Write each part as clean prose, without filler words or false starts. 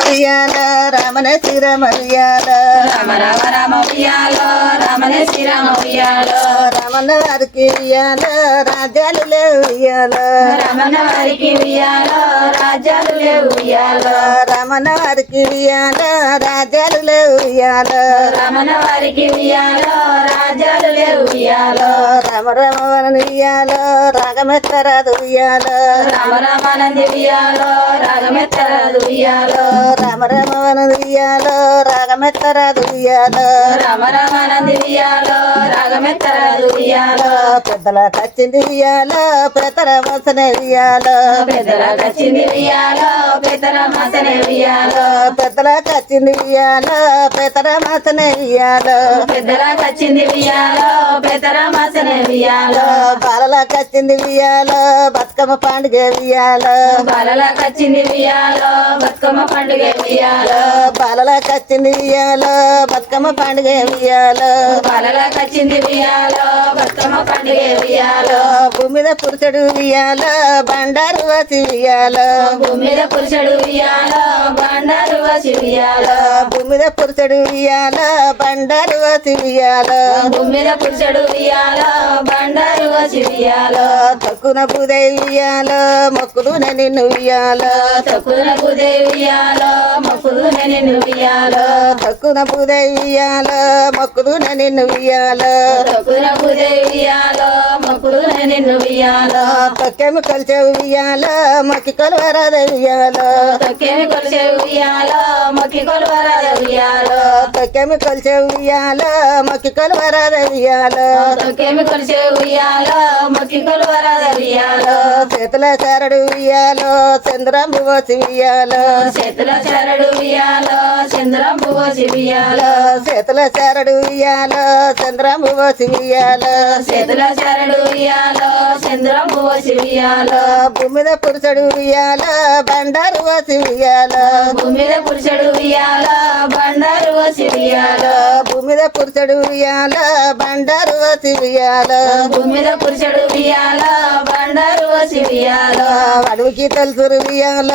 ఉయ్యాల రమణ శ్రీరామ ఉయ్యాల రామ రామ రామ ఉయ్యాలో రామనే శ్రీరామ ఉయ్యాలో రమణ వారికి ఉయ్యాల రాజ్యాలు లేవు ఉయ్యాల రమణ వారికి ఉయ్యాలో రాజ్యాలు లేవు ఉయ్యాలో రమణ వారికి ఉయ్యాల రాజ్యాలు లేవు ఉయ్యాల రమణ వారికి ఉయ్యాలో రాజ్యాలు లేవు ఉయ్యాలో రమ రమవన ఉయ్యాల రాగమెత్తరాదు ఉయ్యాల రామ రామానంది ఉయ్యాలో రాగమెత్తరాదు ఉయ్యాలో రమ రమవన ఉయ్యాల రాగమెత్తరాదు ఉయ్యాల రామ రామానంది ఉయ్యాలో రాగమెత్తరాదు ఉయ్యాలో పెద్దల కచ్చింది ఉయ్యాల పెద్దల వసన ఉయ్యాల పెద్దల కచ్చింది ఉయ్యాలో పెద్దల మాసనే ఉయ్యాలో పెద్దల కచ్చింది ఉయ్యాల పెద్దల మాసన ఉయ్యాల పెద్దల కచ్చింది ఉయ్యాలో పెద్దల మాసనే ఉయ్యాలో బాలల కచ్చింది ఉయ్యాల బతుకమ్మ పండుగ ఉయ్యాల బాలల కచ్చింది ఉయ్యాలో బతుకమ్మ పండుగ ఉయ్యాలో బాలల కచ్చింది ఉయ్యాల బతుకమ్మ పండుగ ఉయ్యాల బాలల కచ్చింది ఉయ్యాలో బతుకమ్మ పండుగ ఉయ్యాలో భూమి మీద పురుషుడు ఉయ్యాల బండారు వాసి ఉయ్యాల భూమి మీద పురుషుడు ఉయ్యాలో బండారు వాసి ఉయ్యాలో భూమి మీద పురుషుడు ఉయ్యాల బండారు వాసి ఉయ్యాల భూమి మీద పురుషుడు ఉయ్యాలో బండారు వాసి ఉయ్యాలో తక్కున బుదే ఉయ్యాల మొక్కులు నిన్ను ఉయ్యాల తక్కువ బుదే ఉయ్యాలో మొక్కులు నిన్ను ఉయ్యాలో తక్కున బుదే ఉయ్యాల మొక్కులు నిన్ను ఉయ్యాల తక్కువ బుదే ఉయ్యాలో మొక్కులు నిన్ను ఉయ్యాలో తొక్కేమి కొలిచే ఉయ్యాల మొక్కి కొలవరాద ఉయ్యాల తొక్కేమి కొలిసే ఉయ్యాలో మొక్కి కొలువరాద ఉయ్యాలో తొక్కేమి కొలిచే ఉయ్యాల మొక్కి కొలవరాద ఉయ్యాల తొక్కేమి కొలిసే ఉయ్యాలో మొక్కి కొలువరాద ఉయ్యాలో చేతుల చారడు ఉయ్యాలో చంద్రంబు పోసి ఉయ్యాల చేతుల చరడు ఉయ్యాలో చంద్రం పోసి ఉయ్యాలో చేతుల చారడు ఉయ్యాల చంద్రంబు పోసి ఉయ్యాల చేతుల చరడు ఉయ్యాలో చంద్రం పోసి ఉయ్యాలో భూమి మీద పురుషుడు ఉయ్యాల బండారు పోసి ఉయ్యాల భూమి మీద పురుషుడు ఉయ్యాలో బండారు పోసి ఉయ్యాలో భూమి మీద పురుషుడు ఉయ్యాల బండారు పోసి ఉయ్యాల భూమి మీద పురుషుడు ఉయ్యాలో బండారు పోసి ఉయ్యాలో అడవికి తెలుసురు ఉయ్యాల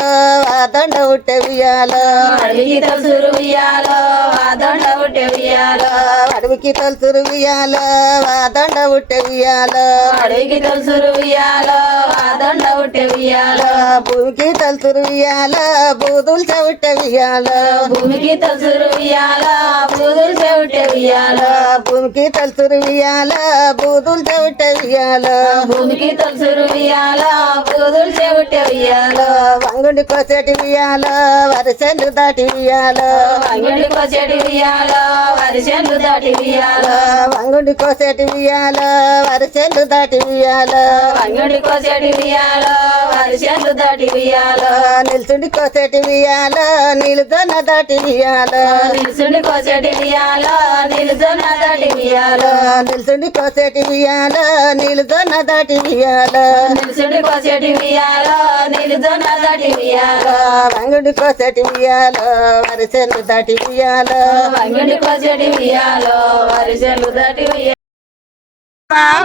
ఆ దండ ఉట్టే ఉయ్యాల అడవికి తలుసురు ఉయ్యాలో ఆ దండ ఉట్టే ఉయ్యాలో అడవికి తెలుసురు ఉయ్యాల ఆ దండ ఉట్టే ఉయ్యాల అడవికి తలుసురు ఉయ్యాలో ఆ దండ ఉట్టే ఉయ్యాలో భూమికి తెలుసురు ఉయ్యాల బూదులు చెవుట్టే ఉయ్యాల భూమికి తలుసురు ఉయ్యాలో బూదులు చెవిటే ఉయ్యాలో భూమికి తెలుసురు ఉయ్యాల బూదులు చెవుట్టే ఉయ్యాల భూమికి తలుసురు ఉయ్యాలో బూదులు చెవిటే ఉయ్యాలో వంగుండి కోసేటి ఉయ్యాల వరిసెండు దాటి ఉయ్యాల అంగడి కొచ్చేటి ఉయ్యాలో వరిసెండు దాటి ఉయ్యాలో వంగుండి కోసేటి ఉయ్యాల వరిసెండు దాటి ఉయ్యాల అంగడి కొచ్చేటి ఉయ్యాలో వరిసెండు దాటి ఉయ్యాలో నిల్చుండి కోసేటి ఉయ్యాల నీళ్ళుదొన్న దాటి ఉయ్యాల నిలుసుండి కొచ్చేటి ఉయ్యాలో నిలుజొన్న దాటి ఉయ్యాలో నిల్చుండి కోసేటి ఉయ్యాల నీళ్ళుదొన్న దాటి ఉయ్యాల నిలుసుండి కొచ్చేటి ఉయ్యాలో నిలుజొన్న దాటి ఉయ్యాలో వంగుండి కోసేటి ఉయ్యాల వరిసెండు దాటి ఉయ్యాల అంగడి కొచ్చేటి ఉయ్యాలో వరిసెండు దాటి ఉయ్యాలో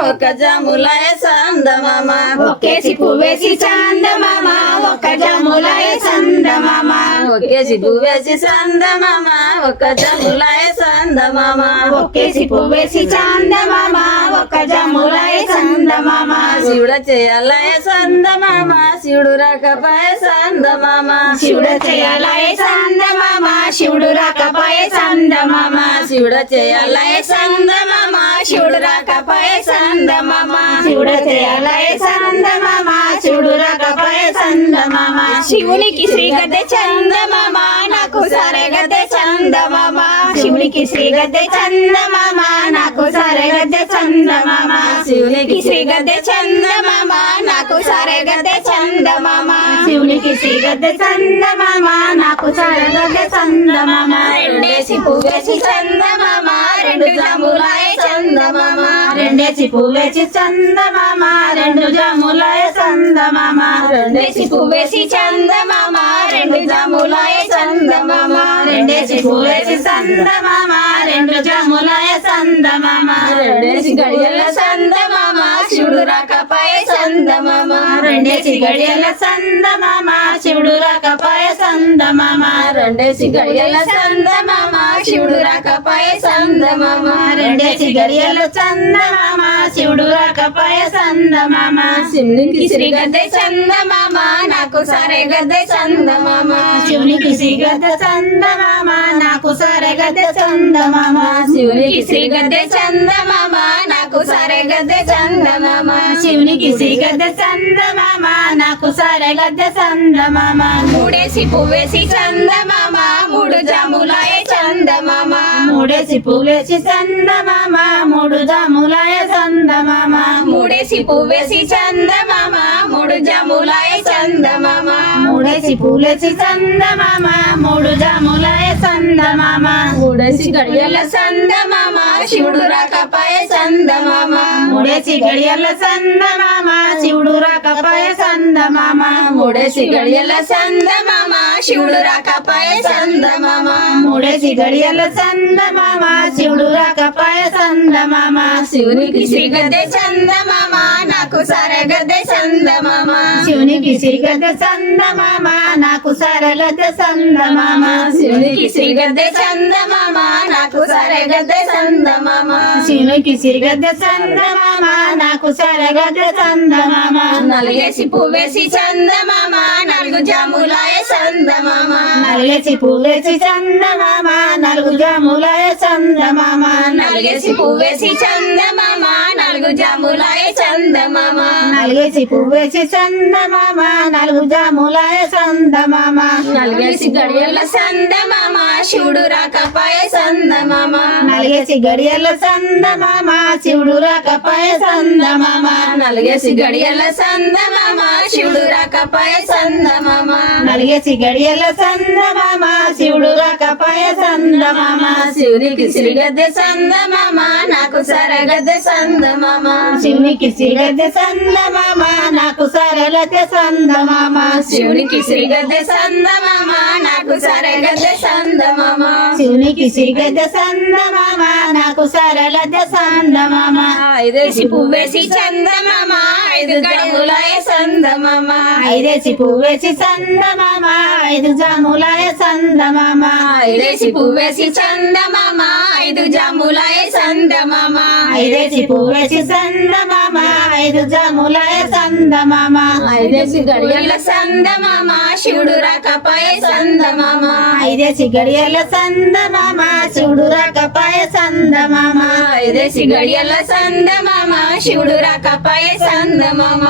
ఒక జాములాయ సందమామ ఒకేసి పువ్వేసి చందమామ ఒక జాములాయ సందమామ ఒకేసి పువ్వేసి సందమామ ఒక జాములాయ సందమామ ఒకేసి పువ్వేసి చందమామ ఒక జాములాయ సందమామ శివుడ చేయాలయ సందమామ శివుడు రాకపాయ సందమామ శివుడ చేయాలయ సందమామ శివుడు రాకపాయ సందమామ శివుడ చేయాలయ సందమామ శివుడు రాకపాయ సందమామ శివుడ చేయాలయ సందమామ శివుడు రాకపాయ సందమామ శివునికి శ్రీ గద్దె చందమామ నాకు సరే గద్దె చందమామ శివునికి శ్రీ గద్దె చందమామ నాకు సరే గద్దె చందమామ శివునికి శ్రీ గద్దె చందమామ నాకు సరే గద్దె చందమామ శివునికి శ్రీ గద్దె చందమామ నాకు సరే గద్దె చందమామ రెండేసి పువ్వేసి చందమామ రెండు జాములాయ చందమామ రెండేసి పువ్వేసి చందమామ రెండు జాములాయ చందమామ రెండేసి పువ్వేసి చందమామ రెండు జాములాయ చందమామ రెండేసి పువ్వేసి చందమామ రెండు జాములాయ చందమామ రెండేసి గడియల చందమామ శివుడు రాకపాయ సందమామ రెండేసి గడియల సందమామ శివుడు రాకపాయ సందమామ రెండేసి గడియల సందమామ శివుడు రాకపాయ సందమామ రెండేసి గడియల సందమామ శివుడు రాకపాయ సందమామ శివునికి శ్రీ గద్దె సందమామ నాకు సరే గద్దె సందమామ శివునికి శ్రీ గద్దె సందమామ నాకు సరే గద్దె సందమామ శివునికి శ్రీ గద్దె సందమామ నాకు సరే గద్దె సందమామ శివునికి శ్రీ గద్దె సందమామ నాకు సరే గద్దె సందమామ మూడేసి పువ్వేసి చందమామ మూడు జాములాయ చందమామ మూడేసి పువ్వేసి చందమామ మూడు జాములాయ చందమామ మూడేసి పువ్వేసి చందమామ మూడు జాములాయ చందమామ మూడేసి పువ్వేసి చందమామ మూడు జాములాయ చందమామ మూడేసి గడియల సందమామ శివుడు రాకపాయ సందమామ మూడేసి గడియల సందమామ శివుడు రాకపాయ సందమామ మూడేసి గడియల సందమామ శివుడు రాకపాయ సందమామ మూడేసి గడియల సందమామ శివుడు రాకపాయ సందమామ శివునికి శ్రీ గద్దె సందమామ నాకు సరే గద్దె సందమామ శివునికి శ్రీ గద్దె సందమామ నాకు సరే గద్దె సందమామ శివునికి శ్రీ గద్దె సందమామ నాకు సరే గద్దె సందమామ శివునికి శ్రీ గద్దె సందమామ నాకు సరే గద్దె సందమామ నలిగేసి పువ్వేసి చందమామ నలుగు జాములాయ సందమామ నలిగేసి పువ్వేసి చందమామ నలుగు జాములాయ సందమామ నలిగేసి పువ్వేసి చందమామ నలుగు జాములాయ చందమామ నలిగేసి పువ్వేసి చందమామ నలుగు జాములాయ సందమామ నలిగేసి గడియల సందమామ శివుడు రాకపాయ సందమామ నలిగేసి గడియల సందమామ శివుడు రాకపాయ సందమామ నలిగేసి గడియల సందమామ శివుడు రాకపాయ సందమామ నలిగేసి గడియల సందమామ శివుడు రాకపాయ సందమామ శివునికి శ్రీ గద్దె సందమామ నాకు సరే గద్దె సందమామ శివునికి శ్రీ గద్దె సందమామ నాకు సరే గద్దె సందమామ శివునికి శ్రీ గద్దె సందమామ నాకు సరే గద్దె సందమామ శివునికి శ్రీ గద్దె సందమామ నాకు సరే గద్దె సందమామ ఐదేసి పువ్వేసి చందమామ ఐదు గడుములాయ సందమామ ఐదేసి పువ్వేసి చందమామ ఐదు జాములాయ సందమామ ఐదేసి పువ్వేసి చందమామ ఐదు జాములాయ సందమామ ఐదేసి పువ్వేసి చందమామ ఐదు జాములాయ సందమామ ఐదేసి గడియల సందమామ శివుడు రాకపాయ సందమామ ఐదేసి గడియల సందమామ శివుడు రాకపాయ సందమామ ఐదేసి గడియల సందమామ శివుడు రాకపాయ సందమామ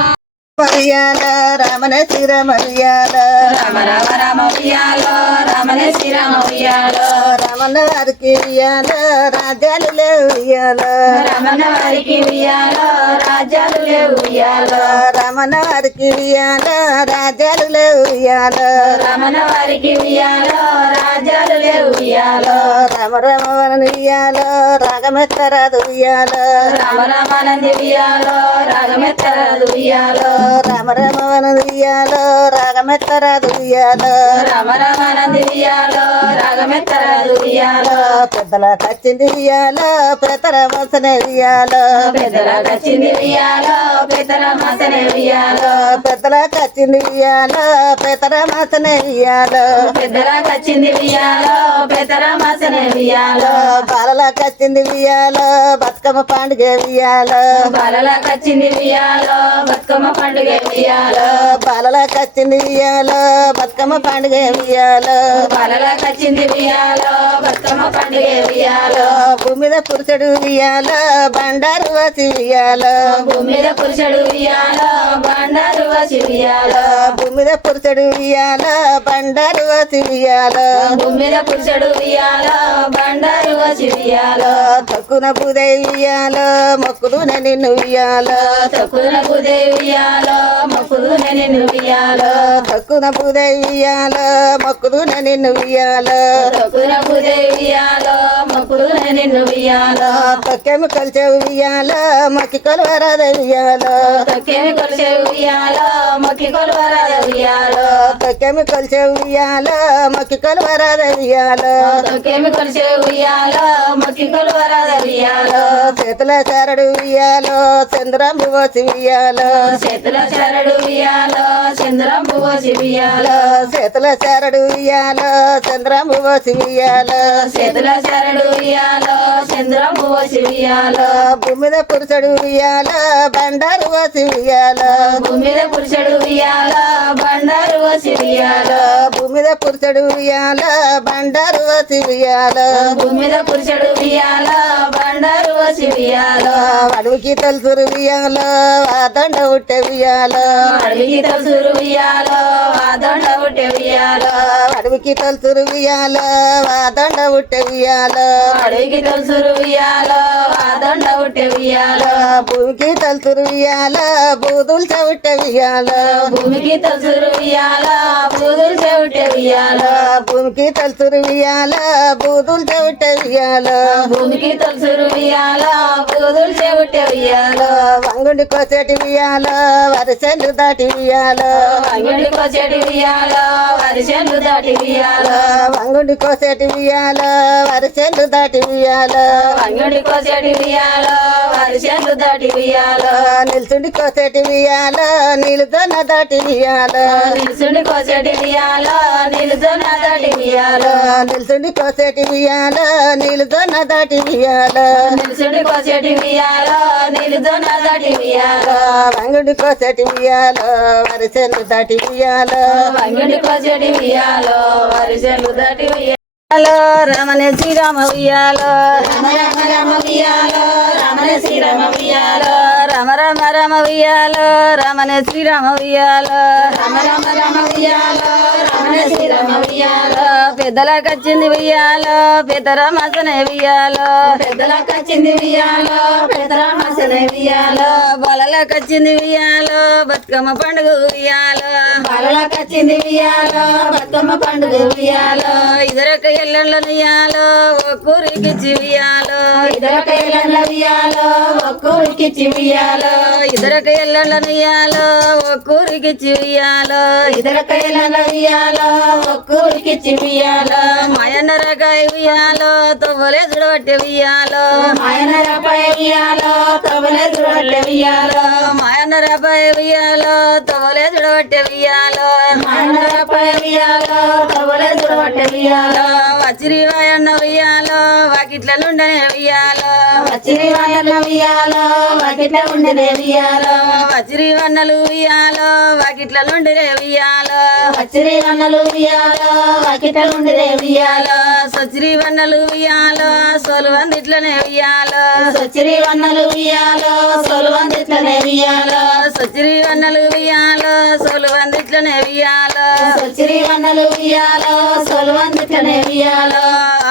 మరియాల రామన శ్రీరమయ్యాల రామ రామ రామ ఉయ్యాలో రామన శ్రీరామ ఉయ్యాలో రమణ వారికి ఉయ్యాల రాజ్యాలు లేవు ఉయ్యాల రమణ వారికి ఉయ్యాలో రాజ్యాలు లేవు ఉయ్యాలో రమణ వారికి ఉయ్యాల రాజ్యాలు లేవు ఉయ్యాల రమణ వారికి ఉయ్యాలో రాజ్యాలు లేవు ఉయ్యాలో రమ రమవన ఉయ్యాల రాగమెత్తరాదు ఉయ్యాల రామ రామానంది ఉయ్యాలో రాగమెత్తరాదు ఉయ్యాలో రమ రమవన ఉయ్యాల రాగమెత్తరాదు ఉయ్యాల రామ రామానంది ఉయ్యాలో రాగమెత్తరాదు ఉయ్యాలో పెద్దల కచ్చింది ఉయ్యాల పెతర వసన ఉయ్యాల పెద్దల కచ్చింది ఉయ్యాలో పెద్దల మాసనే ఉయ్యాలో పెద్దల కచ్చింది ఉయ్యాల పెతర మాసన ఉయ్యాల పెద్దల కచ్చింది ఉయ్యాలో పెద్దల మాసనే ఉయ్యాలో బాలల కచ్చింది ఉయ్యాల బతుకమ్మ పండుగ ఉయ్యాల బాలల కచ్చింది ఉయ్యాలో బతుకమ్మ పండుగ ఉయ్యాలో బాలల కచ్చింది ఉయ్యాల బతుకమ్మ పండుగ ఉయ్యాల బాలల కచ్చింది ఉయ్యాలో బతుకమ్మ పండుగ ఉయ్యాలో భూమి మీద పురుషుడు ఉయ్యాల బండారు వసి ఉయ్యాల భూమి మీద పురుషుడు ఉయ్యాలో బండారు వసి ఉయ్యాలో భూమి మీద పురుషుడు ఉయ్యాల బండారు వసి ఉయ్యాల భూమి మీద పురుషుడు ఉయ్యాలో బండారు వసి ఉయ్యాలో తక్కున పూదే ఉయ్యాల మొక్కులు నిన్ను ఉయ్యాల తక్కువ పుదే ఉయ్యాలో మొక్కులు నిన్ను ఉయ్యాలో తక్కున పూదే ఉయ్యాల మొక్కులు నిన్ను ఉయ్యాల తక్కువ పుదే ఉయ్యాలో మొక్కులు నిన్ను ఉయ్యాలో తొక్కెమి కలిసే ఉయ్యాల మొక్కి కొలవరాద ఉయ్యాల తొక్కేమి కొలిసే ఉయ్యాలో మొక్కి కొలవరాద ఉయ్యాలో తొక్కెమి కొలిసే ఉయ్యాలో మొక్కి కొలవరాద ఉయ్యాలో తొక్కేమి కొలిసే ఉయ్యాలో మొక్కి కొలువరాద ఉయ్యాలో చేతుల శరడు ఉయ్యాలో చంద్రంబు పోసి ఉయ్యాలో చేతుల చరడు ఉయ్యాలో చంద్రంబు పోసి ఉయ్యాలో చేతుల శరడు ఉయ్యాలో చంద్రంబు పోసి ఉయ్యాలో చేతుల చరడు ఉయ్యాలో చంద్రంబు పోసి ఉయ్యాలో భూమి మీద పురుషుడు ఉయ్యాలో బండారు పోసి ఉయ్యాలో భూమి మీద పురుషుడు ఉయ్యాలో బండారు పోసి ఉయ్యాలో భూమి మీద పురుషుడు ఉయ్యాలో బండారు పోసి ఉయ్యాలో భూమి మీద పురుషుడు ఉయ్యాలో బండారు పోసి ఉయ్యాలో అడవికి తెలుసురు ఉయ్యాలో ఆ దండ ఉట్టే ఉయ్యాలో అడవికి తలుసురు ఉయ్యాలో ఆ దొండ ఉట్టే ఉయ్యాలో అడవికి తెలుసురు ఉయ్యాలో ఆ దండ ఉట్టే ఉయ్యాలో అడవికి తలుసురు ఉయ్యాలో ఆ దొండ ఉట్టే ఉయ్యాలో భూమికి తెలుసురు ఉయ్యాలో బూదులు చవిట్టే ఉయ్యాలో భూమికి తలుసురు ఉయ్యాలో బూదులు చెవిట్టే ఉయ్యాలో భూమికి తెలుసురు ఉయ్యాలో బూదులు చవిట్టే ఉయ్యాలో భూమికి తలుసురు ఉయ్యాలో బూదులు చెవిట్టే ఉయ్యాలో వంగుండి కోసేటి ఉయ్యాలో వరిసెలు దాటి ఉయ్యాలో అంగడి కొచ్చేటి ఉయ్యాలో వరిసెలు దాటి ఉయ్యాలో వంగుండి కోసేటి ఉయ్యాలో వరిసెలు దాటి ఉయ్యాలో అంగడి కొచ్చేటి ఉయ్యాలో వరిసెలు దాటి ఉయ్యాలో నిల్చుండి కోసేటి ఉయ్యాలో నీళ్ళతోన దాటి ఉయ్యాలో నిలుసుండి కొచ్చేటి ఉయ్యాలో నిలుజొన్న దాటి ఉయ్యాలో నిల్చుండి కోసేటి ఉయ్యాలో నీళ్ళతోన దాటి ఉయ్యాలో నిలుసుండి కొచ్చేటి ఉయ్యాలో నిలుజొన్న దాటి ఉయ్యాలో వంగుండి కోసేటి ఉయ్యాలో వరిసెలు దాటి ఉయ్యాలో అంగడి కొచ్చేటి ఉయ్యాలో వరిసెలు దాటి ఉయ్యాలో రమణ శ్రీరామ ఉయ్యాలో రామ రామ రామ ఉయ్యాలో రమణ శ్రీరామ ఉయ్యాలో రమ రమ రమ ఉయ్యాలో రమణ శ్రీరామ ఉయ్యాలో రామ రామ రామ ఉయ్యాలో రమణ శ్రీరామ ఉయ్యాలో పెద్దలకు వచ్చింది ఉయ్యాలో పెద్దరామసనే ఉయ్యాలో పెద్దలకు వచ్చింది ఉయ్యాలో పెద్దరామసనే ఉయ్యాలో బలలకు వచ్చింది ఉయ్యాలో బతుకమ్మ పండుగ ఉయ్యాలో బాలలకు వచ్చింది ఉయ్యాలో బతుకమ్మ పండుగ ఉయ్యాలో ఇదరక ఎల్లెళ్ళ ఉయ్యాలో ఒక్కూరికిచ్చి ఉయ్యాలో ఇదొక ఇళ్ళ ఉయ్యాలో ఒక్కూరికిచ్చి ఉయ్యాలో ఇదరక ఎల్లెళ్ళ ఉయ్యాలో ఒక్కూరికిచ్చి ఉయ్యాలో ఇదొక ఇళ్ళ ఉయ్యాలో ఒక్కూరికిచ్చి ఉయ్యాలో మాయన్న రకాయ ఉయ్యాలో తొవ్వలే చూడబట్టే ఉయ్యాలో ఆయన రూపాయి ఉయ్యాలో తొబలే చూడలే ఉయ్యాలో మాయన్న రకాయ ఉయ్యాలో తొవ్వలే చూడబట్టే ఉయ్యాలో ఆయన రూపాయి ఉయ్యాలో తొబలే చూడబట్టే ఉయ్యాలో వచిరి వాయన్న ఉయ్యాలో వాకిట్ల నుండనే ఉయ్యాలో వచ్చిరి వాళ్ళ ఉయ్యాలో వాకిట్ల ఉండనే ఉయ్యాలో వచిరి వన్నలు ఉయ్యాలో వాకిట్ల నుండినే ఉయ్యాలో వచ్చిరి వన్నలు ఉయ్యాలో వాకిట్ల ఉండనే ఉయ్యాలో సచిరి వన్నలు ఉయ్యాలో సోలు వందిట్లనే ఉయ్యాలో వచ్చిరి వన్నలు ఉయ్యాలో సోలు వందిట్లనే ఉయ్యాలో సచిరి వన్నలు ఉయ్యాలో సోలు వందిట్లనే ఉయ్యాలో వచ్చిరి వన్నలు ఉయ్యాలో సోలు వందిట్లనే ఉయ్యాలో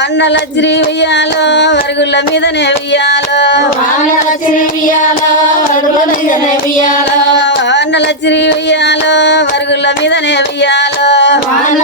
అన్నలజ్రి ఉయ్యాలో వరుగుల మీదనే ఉయ్యాలో వచ్చిరి ఉయ్యాలో వరుగుల మీదనే ఉయ్యాలో అన్నలజ్రి ఉయ్యాలో వరుగుల మీదనే ఉయ్యాలో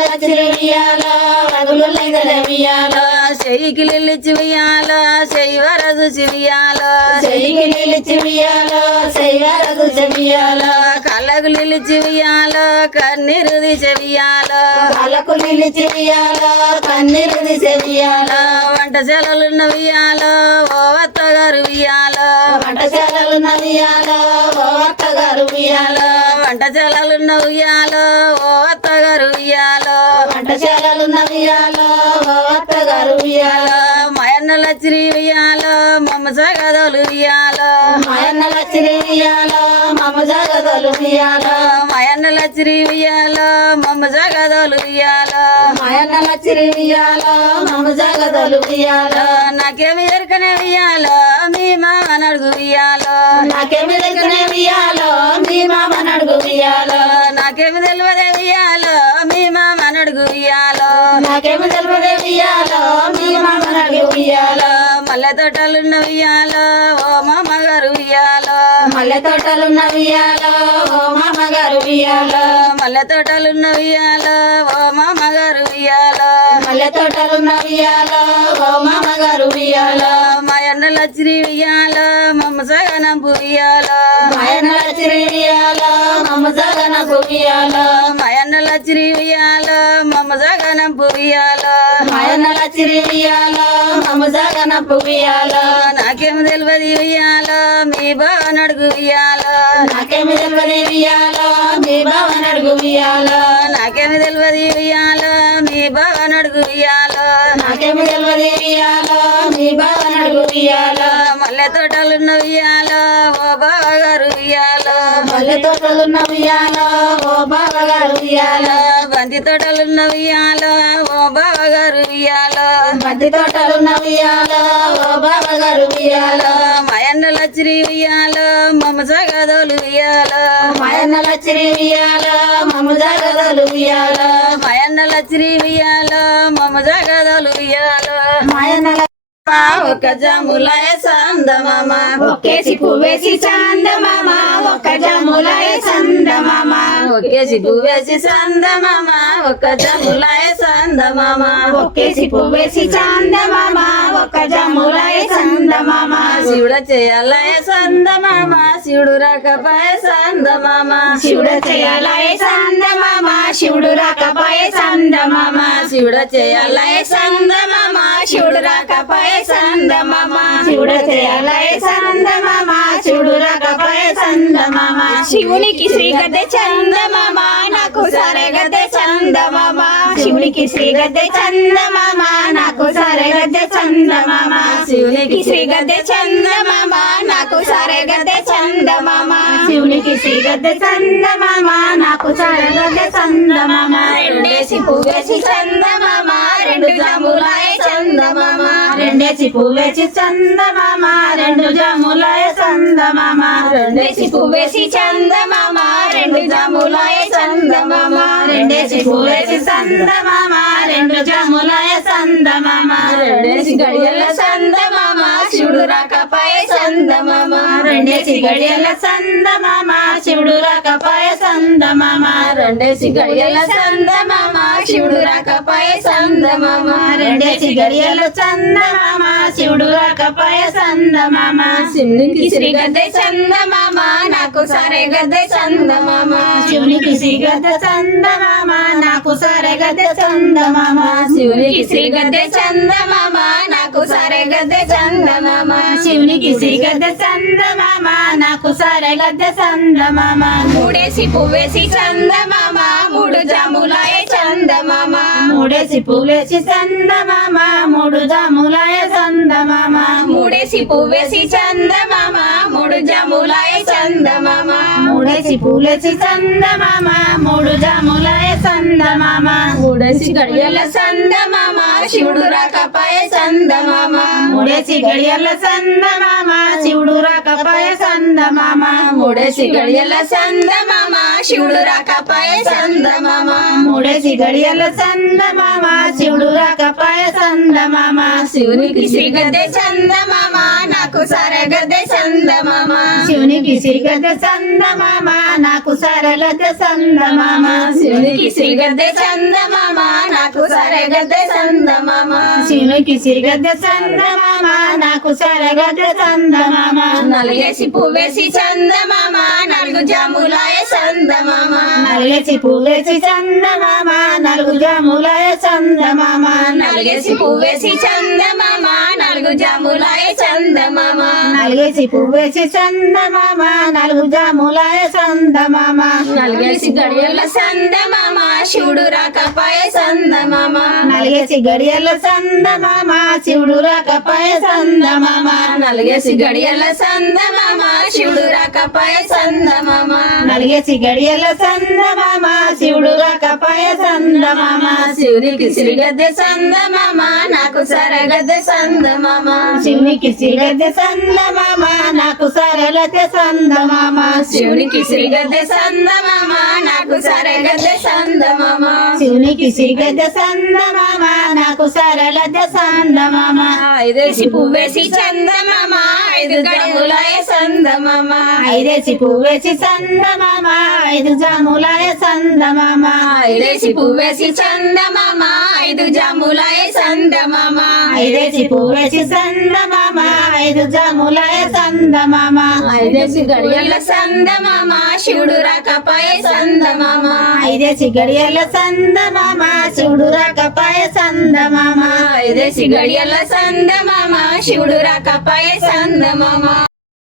వచ్చిరి ఉయ్యాలో వరుగుల మీదనే ఉయ్యాలో చెయ్యికి లిల్లిచ్చి ఉయ్యాలో చెయ్యి వరదు ఉయ్యాలో చెయ్యికి నిలిచి ఉయ్యాలో శైవారకు చెయ్యాలో కళ్ళకు లిల్లిచ్చి ఉయ్యాలో కన్నీరు తీసి ఉయ్యాలో కళ్ళకు నిలిచి ఉయ్యాలో కన్నీరు తీసే ఉయ్యాలో వంటశాలలున్న ఉయ్యాలో ఓ అత్తగారు ఉయ్యాలో వంటశాలలున్న ఉయ్యాలో ఓ అత్తగారు ఉయ్యాలో వంటశాలలున్న ఉయ్యాలో ఓ అత్తగారు ఉయ్యాలో వంటశాలలున్న ఉయ్యాలో ఓ అత్తగారు ఉయ్యాలో మాయన్న లచ్చిరి ఉయ్యాలో మమ్మ సగదలు ఉయ్యాలో మాయన్న లచ్చిరి ఉయ్యాలో మమ్మ జగదలు ఉయ్యాలో మాయన్న లచ్చిరి ఉయ్యాలో మమ్మ సగదలు ఉయ్యాలో మాయన్న లచ్చిరి ఉయ్యాలో మమ్మ జగదలు ఉయ్యాలో నాకేమి ఎరకనే ఉయ్యాలో మీ మామ నడుగు ఉయ్యాలో నాకేమి దగ్గరనే ఉయ్యాలో మీ మామ నడుగు ఉయ్యాలో నాకేమి తెలియదే ఉయ్యాలో మీ మామ నడుగు ఉయ్యాలో నాకేమి తెలియదే ఉయ్యాలో మీ మామ నడుగు ఉయ్యాలో మల్లె తోటలున్న ఉయ్యాలో ఓ మామగారు ఉయ్యాలో మల్లె తోటలున్న ఉయ్యాలో ఓ మామగారు ఉయ్యాలో మల్లె తోటలున్న ఉయ్యాలో ఓ మామగారు ఉయ్యాలో మల్లె తోటలున్న ఉయ్యాలో ఓ మామగారు ఉయ్యాలో మాయన్న లచ్చిరి ఉయ్యాలో మమ్మ సగనంపు ఉయ్యాలో మాయన్న లచ్చిరి ఉయ్యాలో మమ్మ జగనకు ఉయ్యాలో మాయన్న లచ్చిరి ఉయ్యాలో మమ్మ జగనంపు ఉయ్యాలో మాయన్నల చిరి ఉయ్యాలో మమ్మ జగనప్పు ఉయ్యాలో నాకేం తెలియదు ఉయ్యాలో మీ బావ నడుగు ఉయ్యాలో నాకేమి తెలియదు ఉయ్యాలో మీ బావ నడుగు ఉయ్యాలో నాకేమి తెలియదు ఉయ్యాలో మీ బావ నడుగు ఉయ్యాలో నాకేమి తెలియదు ఉయ్యాలో మీ బావ నడుగు ఉయ్యాలో మల్లె తోటలున్న ఉయ్యాలో ఓ బావగారు ఉయ్యాలో మల్లె తోటలున్న ఉయ్యాలో ఓ బావగారు ఉయ్యాలో బంతి తోటలున్న ఉయ్యాలో ఓ బావగారు ఉయ్యాలో మధ్య తోటలున్న ఉయ్యాలో ఓ బావగారు ఉయ్యాలో మాయన్న లచ్చిరి ఉయ్యాలో మమ్మ జగదోలు ఉయ్యాలో మాయన్నల చిరి ఉయ్యాలో మమ్మ జగదలు ఉయ్యాలో మాయన్న లచ్చిరి ఉయ్యాలో మమ్మ జగదోలు ఉయ్యాలో మాయన్నల ఒక జాములాయ సందమామ ఒక్కేసి పువ్వేసి చందమామ ఒక్క జములాయ చందమామ ఒకేసి పువ్వేసి సందమామ ఒక జాములాయ సందమామ ఒక్కేసి పువ్వేసి చందమామ ఒక్క జములాయ చందమామ శివుడ చేయాలయ సందమామ శివుడు రాకపాయ సందమామ శివుడ చేయాలయ చందమామ శివుడు రాకపాయ చందమామ శివుడ చేయాలయ సందమామ శివుడు రాకపాయ సందమామ శివుడ చేయాలయ చందమామ శివుడు రాకపాయ చందమామ శివునికి శ్రీగద్దె చందమామ నాకు సరగద్దె చందమామ శివునికి శ్రీగద్దె చందమామ నాకు సరగద్దె చందమామ శివునికి శ్రీగద్దె చందమామ నాకు సరగద్దె చందమామ శివునికి శ్రీగద్దె చందమామ నాకు సరగద్దె చందమామ రెండేసి పువ్వేసి చందమామ రెండు జాములాయ చందమామ రెండేసి పువ్వేసి చందమామ రెండు జాములాయ చందమామ రెండేసి పువ్వేసి చందమామ రెండు జాములాయ చందమామ రెండేసి పువ్వేసి చందమామ రెండు జాములాయ చందమామ రెండేసి గడియల చందమామ శివుడు రాకపాయ చందమామ రెండేసి గడియల చందమామ శివుడు రాకపాయ చందమామ రెండేసి గడియల చందమామ శివుడు రాకపాయ చందమామ రెండేసి గడియల చందమామ శివుడు రాకపాయ చందమామ శివునికి శ్రీగద్దె చందమామ నాకు సరే గద్దె చందమామ శివునికి శ్రీగద్దె చందమామ నాకు సరే గద్దె చందమామ శివునికి శ్రీగద్దె చందమామ నాకు సరే గద్దె చందమామ శివునికి శ్రీగద్దె చందమామ నాకు సరే గద్దె చందమామ మూడేసి పువ్వేసి చందమామ మూడు జాములాయ చందమామ మూడేసి పువ్వేసి చందమామ మూడు జాములాయ చందమామ మూడేసి పువ్వేసి చందమామ మూడు జాములాయ చందమామ మూడేసి పువ్వేసి చందమామ మూడు జాములాయ చందమామ మూడేసి గడియల చందమామ శివుడు రాకపాయ చందమామ మూడేసి గడియల చందమామ శివుడు రాకపాయ చందమామ మూడేసి గడియల చందమామ శివుడు రాకపాయ చందమామ మూడేసి గడియల చందమామ శివుడు రాకపాయ చందమామ శివునికి శ్రీగద్దె చందమామ నాకు సరగద్దె చందమామ శివునికి శ్రీగద్దె చందమామ నాకు సరగద్దె చందమామ శివునికి శ్రీగద్దె చందమామ నాకు సరగద్దె చందమామ శివునికి శ్రీగద్దె చందమామ నాకు సరగద్దె చందమామ నలిగేసి పువ్వేసి చందమామ నలుగు జాములాయ చందమామ నలిగేసి పువ్వేసి చందమామ నలుగు జాములాయ చందమామ నలిగేసి పువ్వేసి చందమామ నలుగు జాములాయ చందమామ నలిగేసి పువ్వేసి చందమామ నలుగు జాములాయ చందమామ నలిగేసి గడియల చందమామ శివుడు రాకపాయ చందమామ నలిగేసి గడియల చందమామ శివుడు రాకపాయ చందమామ నలిగేసి గడియల చందమామ శివుడు రాకపాయ చందమామ నలిగేసి గడియల చందమామ శివుడు రాకపాయ చందమామ శివునికి శ్రీగద్దె చందమామ నాకు సరగద్దె చందమామ శివునికి శ్రీగద్దె చందమామ నాకు సరగద్దె చందమామ శివునికి శ్రీగద్దె చందమామ నాకు సరగద్దె చందమామ శివునికి శ్రీగద్దె చందమామ నాకు సరగద్దె చందమామ ఐదేసి పువ్వేసి చందమామ ఐదు గడుములాయ చందమామ ఐదేసి పువ్వేసి చందమామ ఐదు జాములాయ చందమామ ఐదేసి పువ్వేసి చందమామ ఐదు జాములాయ చందమామ ఐదేసి పువ్వేసి చందమామ ఐదు జాములయ సందమామ ఐదేసి గడియల సందమామ శివుడు రాకపాయ సందమామ ఐదేసి గడియల సందమామ శివుడు రాకపాయ సందమామ ఐదేసి గడియల సందమామ శివుడు రాకపాయ సందమామ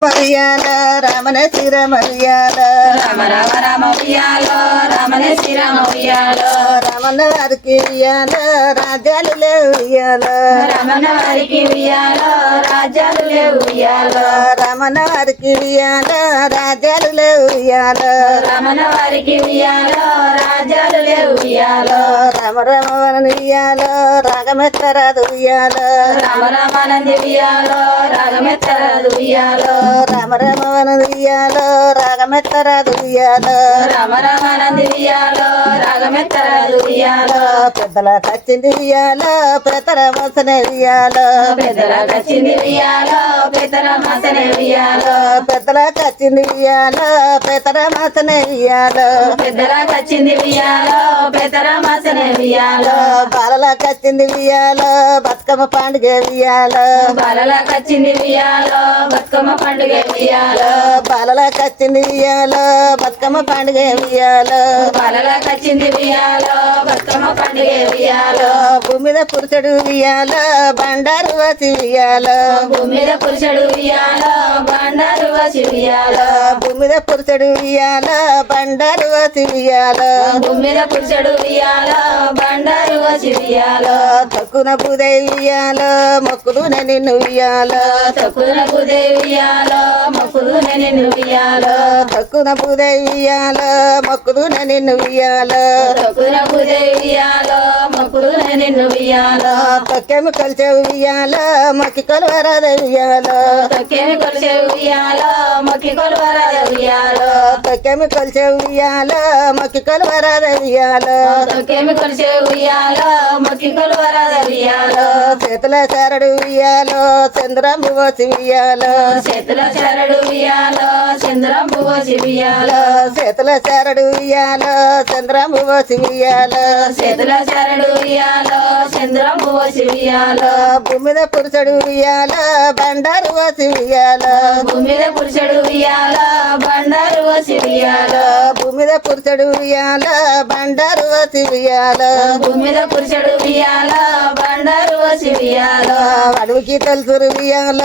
మరియాల రమణ శిరమయ్యాల రామ రామ రామ ఉయ్యాలో రమణ శ్రీరామ ఉయ్యాలో రమణ వారికి ఇయ్యాల రాజ్యాలు లేవు ఇయ్యాల రమణ వారికి ఉయ్యాలో రాజ్యాలు లేవు ఉయ్యాలో రమణ వారికి ఇయ్యాల రాజ్యాలు లేవు ఇయ్యాల రమణ వారికి ఉయ్యాలో రాజ్యాలు లేవు ఉయ్యాలో రమ రమణ ఇయ్యాల రాగమెత్తరాదు ఇయ్యాల రామ రామానంది ఉయ్యాలో రాగమెత్తరాదు ఉయ్యాలో రమ రమణ ఇయ్యాల రాగమెత్తరాదు ఇయ్యాల రామ రామానంది ఉయ్యాలో రాగమెత్తరాదు ఉయ్యాలో పెద్దల కచ్చింది ఇయ్యాల పెతర వసన ఇయ్యాల పెద్దల కచ్చింది ఉయ్యాలో పెద్దల మాసనే ఉయ్యాలో పెద్దల కచ్చింది ఇయ్యాల పెతర మాసన ఇయ్యాల పెద్దల కచ్చింది ఉయ్యాలో పెద్దల మాసనే ఉయ్యాలో బాలల కచ్చింది ఇయ్యాల బతుకమ్మ పండుగ ఇయ్యాల బాలల కచ్చింది ఉయ్యాలో బతుకమ్మ పండుగ ఉయ్యాలో బాలల కచ్చింది ఇయ్యాల బతుకమ్మ పండుగ ఇయ్యాల బాలల కచ్చింది ఉయ్యాలో బతుకమ్మ పండుగ ఉయ్యాలో భూమి మీద పురుషుడు ఇయ్యాల బండారు వసి ఇయ్యాల భూమి మీద పురుషుడు ఉయ్యాలో బండారు వసి ఉయ్యాలో భూమి మీద పురుషుడు ఇయ్యాల బండారు వసి ఇయ్యాల భూమి మీద పురుషుడు ఉయ్యాలో బండారు వసి ఉయ్యాలో తక్కున బుదే ఇయ్యాల మొక్కులు నిన్ను ఇయ్యాల తక్కువ కుదే ఉయ్యాలో మొక్కులు నిన్ను ఉయ్యాలో తక్కున బుదే ఇయ్యాల మొక్కులు నిన్ను ఇయ్యాల తక్కువ కుదే ఉయ్యాలో మొక్కులు నిన్ను ఉయ్యాలో తొక్కెమి కలిసే ఇయ్యాల మొక్కి కొలవరాద ఇయ్యాల తొక్కేమి కొలిసే ఉయ్యాలో మొక్కి కొలవరాద ఉయ్యాలో తొక్కెమి కలిసే ఇయ్యాల మొక్కి కొలవరాద ఇయ్యాల తొక్కేమి కొలిసే ఉయ్యాలో మొక్కి కొలవరాద ఉయ్యాలో చేతుల చారడు ఇయ్యాల చంద్రము పోసి ఇయ్యాల చేతుల చరడు ఉయ్యాలో చంద్రం పువ్వసి ఉయ్యాలో చేతుల చారడు ఇయ్యాల చంద్రము పోసి ఇయ్యాల చేతుల చరడు ఉయ్యాలో చంద్రం పువ్వసి ఉయ్యాలో భూమి మీద పురుషుడు ఇయ్యాల బండారు పోసి ఇయ్యాల భూమి మీద పురుషుడు ఉయ్యాలో బండారు వసి ఉయ్యాలో భూమి మీద పురుషుడు ఇయ్యాల బండారు పోసి ఇయ్యాల భూమి మీద పురుషుడు ఉయ్యాలో బండారు వసి ఉయ్యాలో అడవికి తెలుసు ఇయ్యాల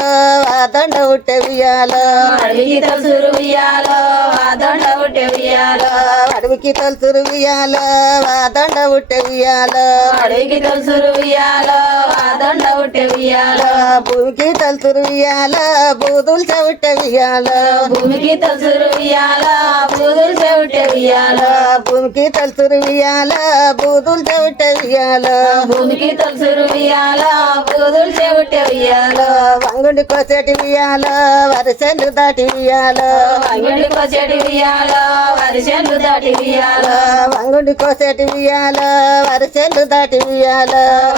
ఆ దండ ఉట్టె ఇయ్యాల అడవికి తలుసురు ఉయ్యాలో ఆ దొండ ఉట్టే ఉయ్యాలో అడవికి తెలుసు ఇయ్యాల ఆ దండ ఉట్టె ఇయ్యాల అడవికి తలుసురు ఉయ్యాలో ఆ దొండ ఉట్టే ఉయ్యాలో భూమికి తెలుసు ఇయ్యాల బూదులు చెవిట్టె ఇయ్యాల భూమికి తలుసురు ఉయ్యాలో బూదులు చెవిట్టే ఉయ్యాలో భూమికి తెలుసు ఇయ్యాల బూదులు చెవిట్టె ఇయ్యాల భూమికి తలుసురు ఉయ్యాలో బూదులు చెవిట్టే ఉయ్యాలో వంగుండి కోసేటి ఇయ్యాల వరిసెలు దాటి ఇయ్యాల అంగడి కొచ్చేటి ఉయ్యాలో వరిసెలు దాటి ఉయ్యాలో వంగుండి కోసేటి ఇయ్యాల వరిసెలు దాటి ఇయ్యాల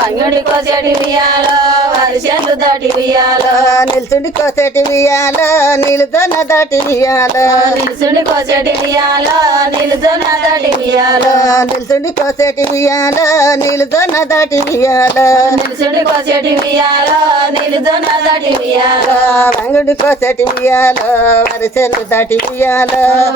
అంగడి కొచ్చేటి ఉయ్యాలో వరిసెలు దాటి ఉయ్యాలో నిల్చుండి కోసేటి ఇయ్యాల నీళ్ళతోన దాటి ఇయ్యాల నిలుసుండి కొచ్చేటి ఉయ్యాలో నిలుజొన్న దాటి ఉయ్యాలో నిల్చుండి కోసేటి ఇయ్యాల నీళ్ళతోన దాటి ఇయ్యాల నిలుసుండి కొచ్చేటి ఉయ్యాలో నిలుజొన్న దాటి ఉయ్యాలో వంగుండి కోసేటి ఇయ్యాల వరిసెలు దాటి ఇయ్యాల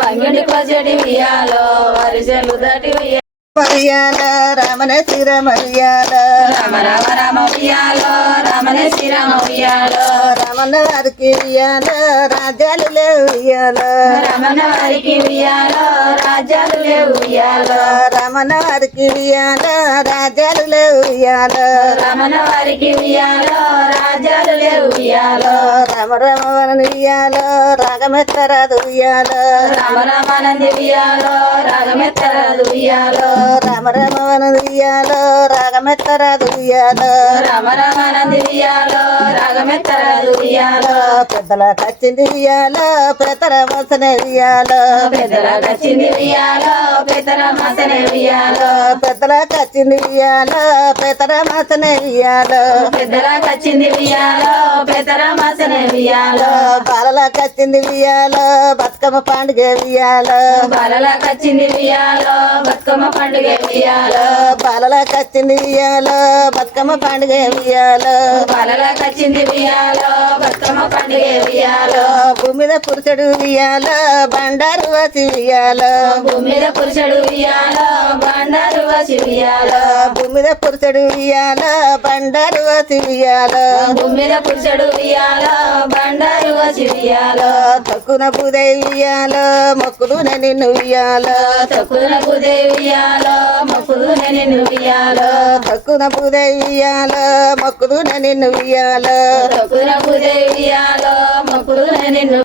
అంగడి కొచ్చేటి ఉయ్యాలో వరిసెలు దాటి ఉయ్యాలో మరియాల రమణ శిరమయ్యాల రామ రామ రామ ఉయ్యాలో రమణ శ్రీరామ ఉయ్యాలో రమణ వారికి ఇయ్యాల రాజ్యాలు లేవు ఇయ్యాల రమణ వారికి ఉయ్యాలో రాజ్యాలు లేవు ఉయ్యాలో రమణ వారికి ఇయ్యాల రాజ్యాలు లేవు ఇయ్యాల రమణ వారికి ఉయ్యాలో రాజ్యాలు లేవు ఉయ్యాలో రమ రమణ ఇయ్యాల రాగమెత్తరాదు ఇయ్యాల రామ రామానంది ఉయ్యాలో రాగమెత్తరాదు ఉయ్యాలో రమ రమణ ఇయ్యాల రాగమెత్తరాదు ఇయ్యాల రామ రామానంది ఉయ్యాలో రాగమెత్తరాదు ఉయ్యాలో పెద్దల కచ్చింది ఇయ్యాల పెతర వసన ఇయ్యాల పెద్దల కచ్చింది ఉయ్యాలో పెద్దల మాసనే ఉయ్యాలో పెద్దల కచ్చింది ఇయ్యాల పెతర వసన ఇయ్యాల పెద్దల కచ్చింది ఉయ్యాలో పెద్దల మాసనే ఉయ్యాలో బాలలా కచ్చింది వియాలో బతుకమ్మ పండుగ వియాలో బాలలా కచ్చింది వియాలో బతుకమ్మ పండుగ వియాలో బాలలా కచ్చింది వియాలో బతుకమ్మ పండుగ వియాలో బాలలా కచ్చింది వియాలో బతుకమ్మ పండుగ వియాలో భూమి మీద పురుషుడు వియాలో బండారు వచ్చి వియాలో భూమి మీద పురుషుడు వియాలో బండారు వచ్చి వియాలో భూమి మీద పురుషుడు వియాలో బండారు వచ్చి వియాలో భూమి మీద పురుషుడు వియాలో బండారు వచ్చి వియాలో తక్కున పూదే వియాలో మొక్కులు నిన్ను వియాలో తక్కువ కుదే వియాలో మొక్కులు నిన్ను వియాలో తక్కున పూదే వియాలో మొక్కులు నిన్ను వియాలో తక్కువ కుదే వియాలో మొక్కులు నిన్ను